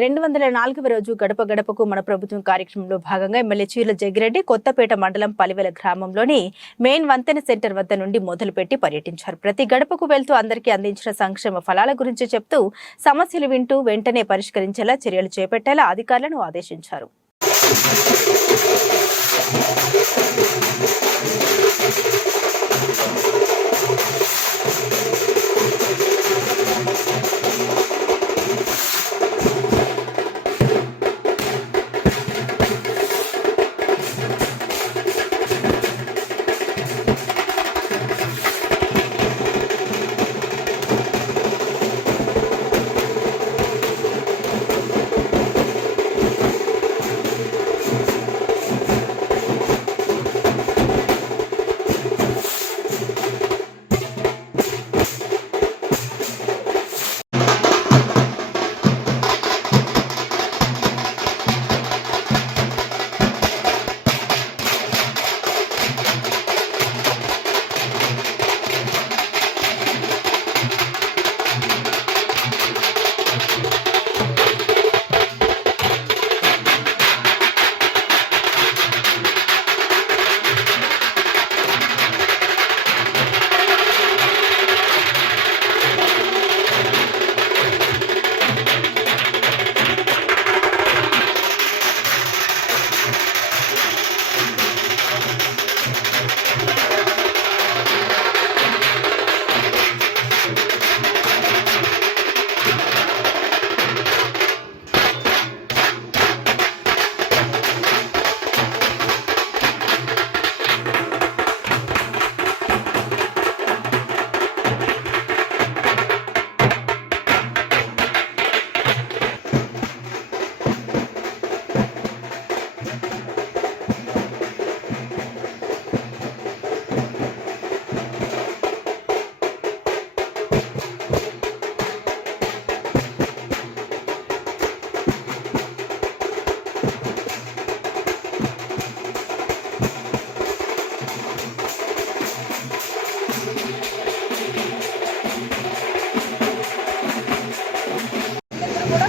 204వ రోజు గడప గడపకు మన ప్రభుత్వం కార్యక్రమంలో భాగంగా ఎమ్మెల్యే చీర్ల జగ్గిరెడ్డి కొత్తపేట మండలం పలివెల గ్రామంలోని మెయిన్ వంతెన సెంటర్ వద్ద నుండి మొదలుపెట్టి పర్యటించారు. ప్రతి గడపకు వెళ్తూ అందరికీ అందించిన సంక్షేమ ఫలాల గురించి చెప్తూ సమస్యలు వింటూ వెంటనే పరిష్కరించేలా చర్యలు చేపట్టేలా అధికారులను ఆదేశించారు.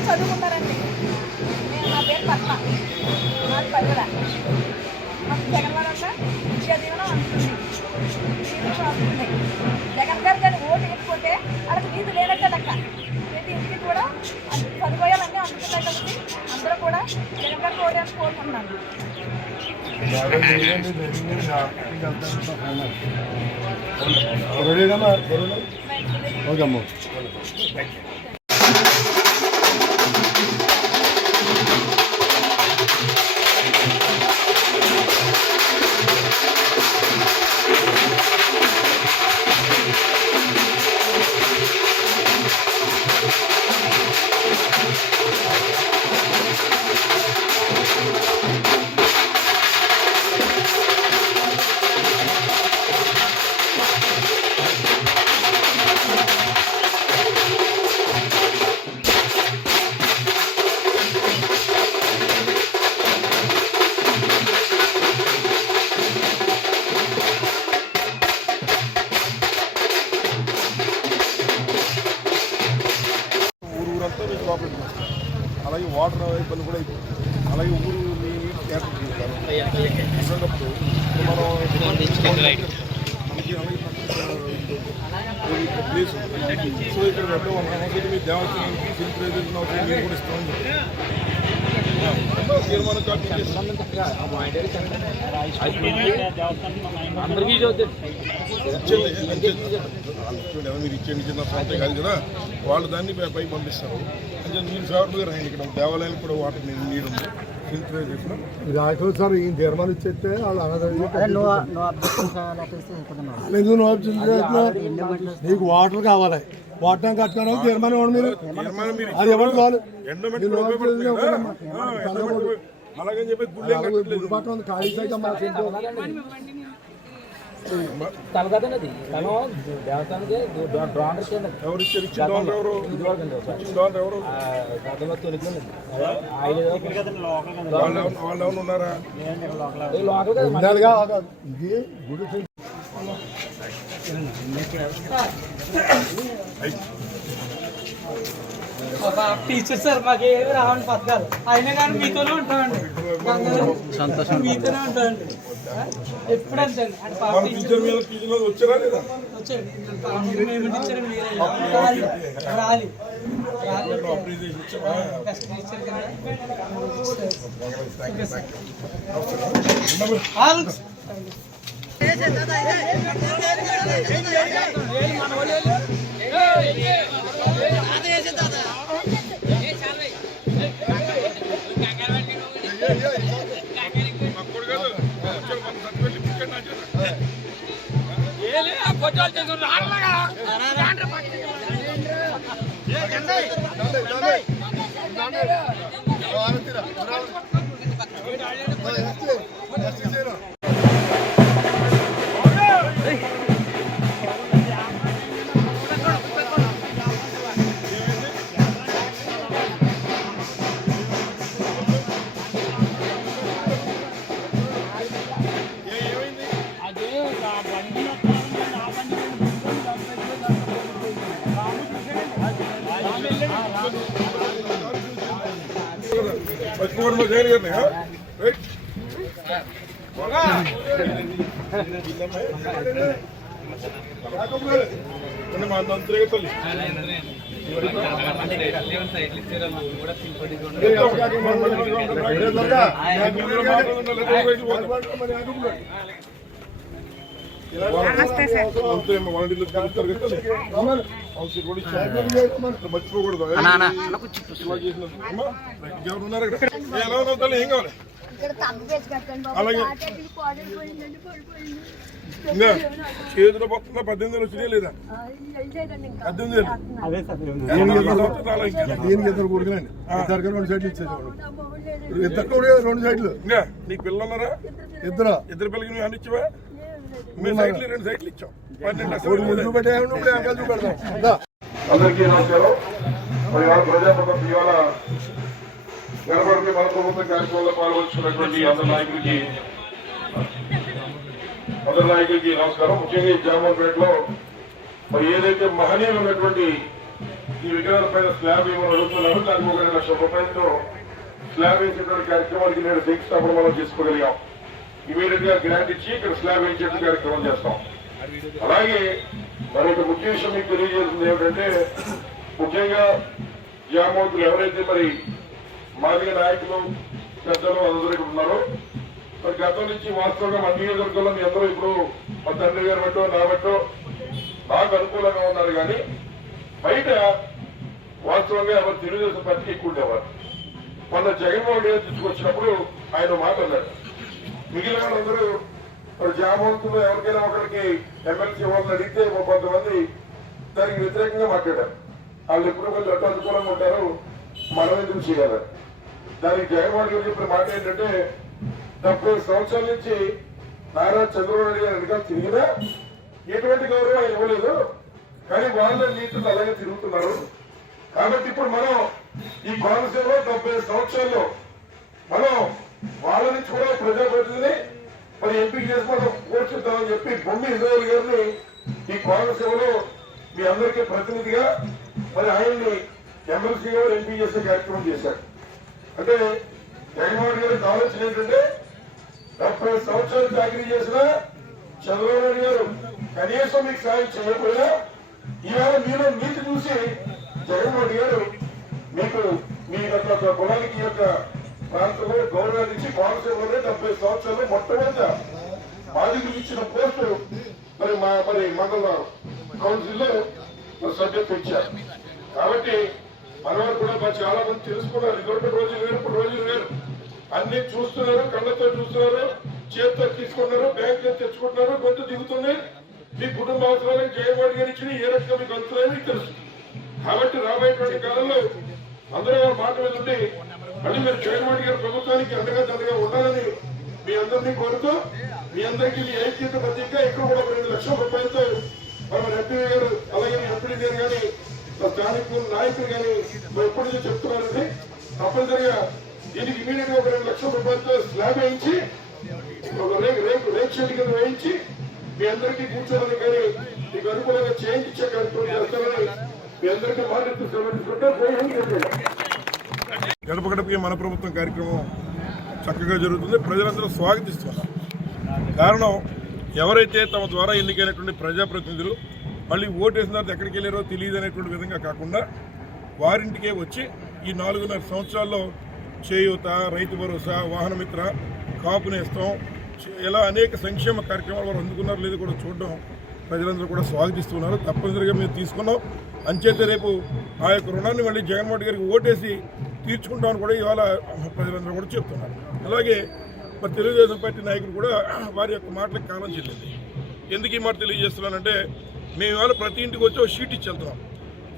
చదువుకున్నారండి. నా పేరు పద్మ, నాకు పల్లెల మాకు జగన్ వారు అంతా విద్యా దీవెన అందుతుంది. జగన్ గారు కానీ ఓటు వేసుకుంటే వాళ్ళకి నీతి లేనట్టే లెక్క. ప్రతి ఇంటికి కూడా సదుపాయాలన్నీ అందుతున్నాయి కాబట్టి అందరూ కూడా జగన్ గారికి ఓటు కోరుకుంటున్నాను. అలాగే వాటర్ ఇబ్బంది కూడా అయిపోతుంది. అలాగే ఊరు చేసినప్పుడు మనం మనకి అలాగే ప్లేస్ సో ఇక్కడ పెట్టడం మీ దేవస్థానానికి ఫిల్ట్రేషన్ మీరు కూడా ఇస్తామని తీర్మానం కాపీ మీరు ఇచ్చేయండి చిన్న సంస్థ కాదు కదా, వాళ్ళు దాన్ని పై పంపిస్తారు. అంటే మీరు ఫేవరబుల్గా రాయండి. ఇక్కడ దేవాలయానికి కూడా వాటర్ నీరు ఉంది, ఫిల్ట్రేషన్ రాయకూడదు సార్. ఈ తీర్మానం ఇచ్చేస్తే వాళ్ళు నీకు వాటర్ కావాలి, వాటర్ కట్టుకున్నా తీర్మానం ఇవ్వండి. మీరు అది ఎవరు కావాలి అలాగని చెప్పి గుడి పక్కన ఉంది ఖాళీ సైతం మా స్థలం కదండి. స్థలం దేవస్థానానికి ఎవరు ఇచ్చారు? వాళ్ళు ఎవరు ఉన్నారా? గుడి టీచర్ సార్ మాకేమి రావండి పథకాలు అయినా కానీ మీతోనే ఉంటామండి సంతోషం మీతోనే ఉంటామండి ఎప్పుడు అంతే మన టీచర్ మీద టీచర్లో వచ్చారా లేదా? వచ్చాడు మేము టీచర్ రాలి రాలి అప్రిసియేషన్ ఇచ్చావా? బెస్ట్ టీచర్ కదా మర్చిపోవడం జైలు గారిని రైట్ మా అంతరే తల్లి మర్చిపోకూడదు. ఎవరు ఉన్నారు ఇక్కడ? ఎలా ఉన్నావు తల్లి? ఏం కావాలి? అలాగే ఇంకా చేతిలో మొత్తంలో 18,000 వచ్చినాయా లేదా? 18,000 దీనికి ఇద్దరు కొడుకులండి, ఇద్దరికి 2 సైట్లు ఇచ్చేసేవాడు. ఇద్దరు 2 సైట్లు. ఇంకా నీకు పిల్లలరా? ఇద్దరు పిల్లలకి నువ్వు అని ఇచ్చావా? మీ సైట్లు 2 సైట్లు ఇచ్చాం. 12 ముందు పెట్టేద్దాం. అందరికీ నమస్కారం. మరి వాళ్ళ ప్రజాప్రభుత్వం ఇవాళ గణపతి మన ప్రభుత్వ కార్యక్రమంలో పాల్గొంటున్నటువంటి అందరి నాయకులకి నమస్కారం. ముఖ్యంగా ఈ జామర్పేటలో మరి ఏదైతే మహనీయులు ఉన్నటువంటి ఈ విగ్రహాల పైన స్లాబ్ ఏమని అడుగుతున్నారో దానికి 1 లక్షల రూపాయలతో స్లాబ్ వేసేటువంటి కార్యక్రమానికి నేను శంకుస్థాపన మనం చేసుకోగలిగాం. ఇమీడియట్ గా గ్రాంట్ ఇచ్చి ఇక్కడ స్లాబ్ వేసే కార్యక్రమం చేస్తాం. అలాగే మరి ఒక ముఖ్య విషయం మీకు తెలియజేస్తుంది ఏమిటంటే, ముఖ్యంగా జామవంతులు ఎవరైతే మరి మాదిగ నాయకులు పెద్దలు అందరూ ఇక్కడ ఉన్నారో, మరి గతం నుంచి వాస్తవంగా మన నియోజకవర్గంలో మీ అందరూ ఇప్పుడు మా తండ్రి గారు బట్టో నా బట్టో నాకు అనుకూలంగా ఉన్నారు. కానీ బయట వాస్తవంగా ఎవరు తెలుగుదేశం పార్టీకి ఎక్కువ ఉండేవారు. మొన్న జగన్మోహన్ రెడ్డి తీసుకొచ్చినప్పుడు ఆయన మాట్లాడారు, మిగిలిన వాళ్ళందరూ మరి జామవంతులు ఎవరికైనా ఒకరికి ఎమ్మెల్సీ వాళ్ళని అడిగితే కొంతమంది దానికి వ్యతిరేకంగా మాట్లాడారు. వాళ్ళు ఎప్పుడు కొంచెం అటు అనుకూలంగా ఉంటారు, మనం ఎందుకు చేయాలి. దానికి జగన్మోహన్ రెడ్డి చెప్పిన మాట ఏంటంటే, 70 సంవత్సరాల నుంచి నారా చంద్రబాబు నాయుడు గారు వెనకాల తిరిగినా ఎటువంటి గౌరవం ఆయన ఇవ్వలేదు. కానీ వాళ్ళ నీతులు అలాగే తిరుగుతున్నారు. కాబట్టి ఇప్పుడు మనం ఈ కోనసీమలో 70 సంవత్సరాల్లో మనం వాళ్ళ నుంచి కూడా ప్రజాప్రతినిధిని మరి ఎంపిక చేసి మనం కూర్చుంటామని చెప్పి బొమ్మి ఇజ్రాయల్ గారిని ఈ కోనసీమలో మీ అందరికీ ప్రతినిధిగా మరి ఆయన్ని ఎమ్మెల్సీ గారు ఎంపీ చేసే కార్యక్రమం చేశారు. అంటే జగన్మోహన్ గారికి ఆలోచన ఏంటంటే, 70 సంవత్సరాలు చాకరీ చేసిన చంద్రబాబు నాయుడు గారు కనీసం మీకు సాయం చేయకపోయినా ఇవాళ మీరు నీతి చూసి జగన్మోహన్ గారు మీకు మీ యొక్క కులానికి యొక్క ప్రాంతంలో గౌరవాన్ని ఇచ్చి కోనసీమలోనే 70 సంవత్సరాలు మొట్టమొదట బాధితులు ఇచ్చిన పోస్టు మరి మండల కౌన్సిల్లో సభ్యత్వం ఇచ్చారు. కాబట్టి మనవారు కూడా చాలా మంది తెలుసుకున్నారు. ఇదొక రోజులు వేరు, ఇప్పుడు రోజులు వేరు. అన్ని చూస్తున్నారు, కళ్ళతో చూస్తున్నారు, చేతితో తీసుకున్నారు, బ్యాంక్ తెచ్చుకుంటున్నారు, గొంతు దిగుతున్నాయి. మీ కుటుంబ అవసరాలకు జగన్మోహన్ గారు ఇచ్చిన ఏ రకంగా మీకు అందుతున్నాయో మీకు తెలుసు. కాబట్టి రాబోయేటువంటి కాలంలో అందరూ మాట మీద ఉండి మళ్ళీ మీరు జగన్మోహన్ గారి ప్రభుత్వానికి అండగా దండగా ఉండాలని మీ అందరినీ కోరుతూ, మీ అందరికీ మీ ఐక్యత ప్రతీకగా ఇక్కడ కూడా 2 లక్షల రూపాయలతో మన ఎంపీ గారు అలాగే ఎంపీ గారు కానీ స్థానిక నాయకులు కానీ ఎప్పటి నుంచి చెప్తున్నారండి. తప్పనిసరిగా దీనికి ఇమీడియట్ గా 2 లక్షల రూపాయలతో స్లాబ్ వేయించి రేక్ షెడ్ కింద వేయించి మీ అందరికీ కూర్చోడానికి కానీ మీకు అనుకూలంగా చేంజ్ ఇచ్చే కార్యక్రమం చేస్తారని మీ అందరికీ మాటిస్తూ సెలవు తీసుకుంటే జై హింద్, జై శ్రీరామ్. గడప గడపకి మన ప్రభుత్వం కార్యక్రమం చక్కగా జరుగుతుంది. ప్రజలందరూ స్వాగతిస్తున్నారు. కారణం ఎవరైతే తమ ద్వారా ఎన్నికైనటువంటి ప్రజాప్రతినిధులు మళ్ళీ ఓటేసిన తర్వాత ఎక్కడికి వెళ్ళారో తెలియదు అనేటువంటి విధంగా కాకుండా వారింటికే వచ్చి ఈ 4.5 సంవత్సరాల్లో చేయూత, రైతు భరోసా, వాహనమిత్ర, కాపు నేస్తం ఇలా అనేక సంక్షేమ కార్యక్రమాలు వారు అందుకున్నారు లేదో కూడా చూడడం ప్రజలందరూ కూడా స్వాగతిస్తున్నారు. తప్పనిసరిగా మేము తీసుకున్నాం. అంచేతే రేపు ఆ యొక్క రుణాన్ని మళ్ళీ జగన్మోహన్ గారికి ఓటేసి తీర్చుకుంటామని కూడా ఇవాళ ప్రజలందరూ కూడా చెప్తున్నారు. అలాగే మరి తెలుగుదేశం పార్టీ నాయకులు కూడా వారి యొక్క మాటలకు కాలం చెల్లింది. ఎందుకు ఈ మాట తెలియజేస్తున్నానంటే మేము ఇవాళ ప్రతి ఇంటికి వచ్చి ఒక షీట్ ఇచ్చి వెళ్తున్నాం.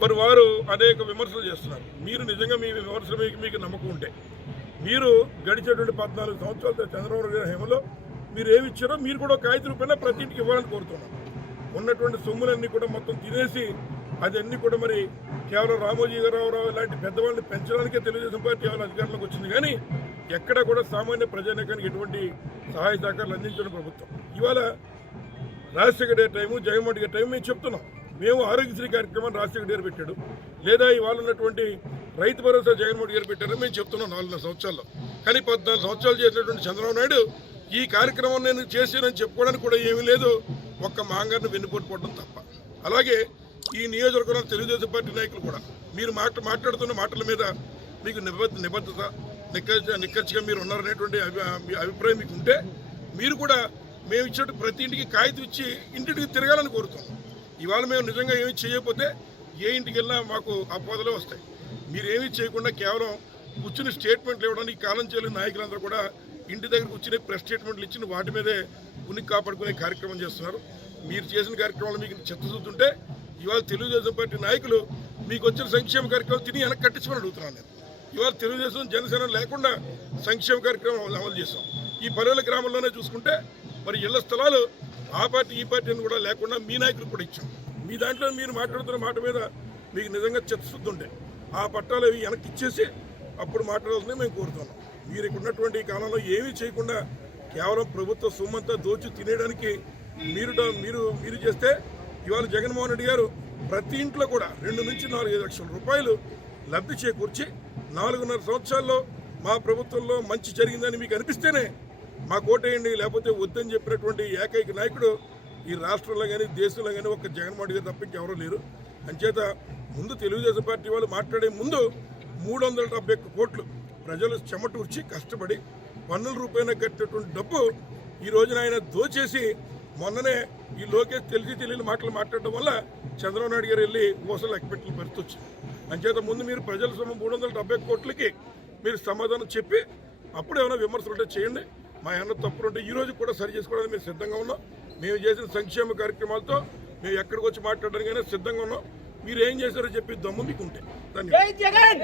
మరి వారు అనేక విమర్శలు చేస్తున్నారు. మీరు నిజంగా మీ విమర్శలు మీకు నమ్మకం ఉంటే మీరు గడిచేటువంటి 14 సంవత్సరాల చంద్రబాబు గారి హేమలో మీరు ఏమి ఇచ్చారో మీరు కూడా ఒక 5 రూపాయల ప్రతి ఇంటికి ఇవ్వాలని కోరుతున్నాం. ఉన్నటువంటి సొమ్ములన్నీ కూడా మొత్తం తినేసి అదన్నీ కూడా మరి కేవలం రామోజీరావు లాంటి పెద్దవాళ్ళని పెంచడానికే తెలుగుదేశం పార్టీ వాళ్ళ అధికారంలోకి వచ్చింది. కానీ ఎక్కడ కూడా సామాన్య ప్రజానీకానికి ఎటువంటి సహాయ సహకారాలు అందించడం ప్రభుత్వం. ఇవాళ రాజశేఖర గారి టైము, జగన్మోహన్ గారి టైము మేము చెప్తున్నాం. మేము ఆరోగ్యశ్రీ కార్యక్రమాన్ని రాజశేఖర గారు పెట్టాడు, లేదా ఇవాళ ఉన్నటువంటి రైతు భరోసా జగన్మోహన్ గారు పెట్టారని మేము చెప్తున్నాం 4 సంవత్సరాల్లో. కానీ 14 సంవత్సరాలు చేసినటువంటి చంద్రబాబు నాయుడు ఈ కార్యక్రమం నేను చేసానని చెప్పుకోవడానికి కూడా ఏమీ లేదు, ఒక్క మాంగారిని వెన్నుపోటుపోవడం తప్ప. అలాగే ఈ నియోజకవర్గంలో తెలుగుదేశం పార్టీ నాయకులు కూడా మీరు మాట్లాడుతున్న మాటల మీద మీకు నిబద్ధత నిక్కచ్చిగా మీరు ఉన్నారనేటువంటి అభిప్రాయం మీకు ఉంటే మీరు కూడా మేము ఇచ్చినట్టు ప్రతి ఇంటికి కాగితం ఇచ్చి ఇంటికి తిరగాలని కోరుతాం. ఇవాళ మేము నిజంగా ఏమి చేయకపోతే ఏ ఇంటికి వెళ్ళినా మాకు అపోదలే వస్తాయి. మీరేమీ చేయకుండా కేవలం కూర్చుని స్టేట్మెంట్లు ఇవ్వడానికి కాలం చేయలేని నాయకులందరూ కూడా ఇంటి దగ్గర కూర్చుని ప్రెస్ స్టేట్మెంట్లు ఇచ్చిన వాటి మీదే ఉనికి కాపాడుకునే కార్యక్రమం చేస్తున్నారు. మీరు చేసిన కార్యక్రమాలు మీకు చిత్తశుద్ధి ఉంటే ఇవాళ తెలుగుదేశం పార్టీ నాయకులు మీకు వచ్చిన సంక్షేమ కార్యక్రమాలు తిని వెనక్కి కట్టించుకొని అడుగుతున్నాను నేను. ఇవాళ తెలుగుదేశం జనసేన లేకుండా సంక్షేమ కార్యక్రమం అమలు చేస్తాం. ఈ పల్లెల గ్రామంలోనే చూసుకుంటే మరి ఇళ్ల స్థలాలు ఆ పార్టీ ఈ పార్టీ అని కూడా లేకుండా మీ నాయకులకు కూడా ఇచ్చాం. మీ దాంట్లో మీరు మాట్లాడుతున్న మాట మీద మీకు నిజంగా చిత్తశుద్ధి ఉంటే ఆ పట్టాలు అవి వెనక్కి ఇచ్చేసి అప్పుడు మాట్లాడాలని మేము కోరుతున్నాం. మీరు ఇక్కడ ఉన్నటువంటి ఈ కాలంలో ఏమీ చేయకుండా కేవలం ప్రభుత్వ సొమ్మంతా దోచి తినేయడానికి మీరు చేస్తే ఇవాళ జగన్మోహన్ రెడ్డి గారు ప్రతి ఇంట్లో కూడా 2 నుంచి 4-5 లక్షల రూపాయలు లబ్ధి చేకూర్చి 4.5 సంవత్సరాల్లో మా ప్రభుత్వంలో మంచి జరిగిందని మీకు అనిపిస్తేనే మా కోటేయండి, లేకపోతే వద్దని చెప్పినటువంటి ఏకైక నాయకుడు ఈ రాష్ట్రంలో కానీ దేశంలో కానీ ఒక్క జగన్మోహన్ గారు తప్ప ఇంకెవరూ లేరు. అంచేత ముందు తెలుగుదేశం పార్టీ వాళ్ళు మాట్లాడే ముందు 371 కోట్లు ప్రజలు చెమటూర్చి కష్టపడి పన్నుల రూపాయన కట్టినటువంటి డబ్బు ఈ రోజున ఆయన దోచేసి మొన్ననే ఈ లోకేష్ తెలియని మాటలు మాట్లాడడం వల్ల చంద్రబాబు నాయుడు గారు వెళ్ళి ఊసలు లెక్కపెట్టిన పరిస్థితి వచ్చింది. అంచేత ముందు మీరు ప్రజల సొమ్ము 370 కోట్లకి మీరు సమాధానం చెప్పి అప్పుడు ఏమైనా విమర్శలు ఉంటే చేయండి. మా ఏమన్నా తప్పులు ఉంటే ఈ రోజు కూడా సరి చేసుకోవడానికి మేము సిద్ధంగా ఉన్నాం. మేము చేసిన సంక్షేమ కార్యక్రమాలతో మేము ఎక్కడికి వచ్చి మాట్లాడడానికైనా సిద్ధంగా ఉన్నాం. మీరు ఏం చేశారో చెప్పి దమ్ము మీకు ఉంటే ధన్యవాదాలు.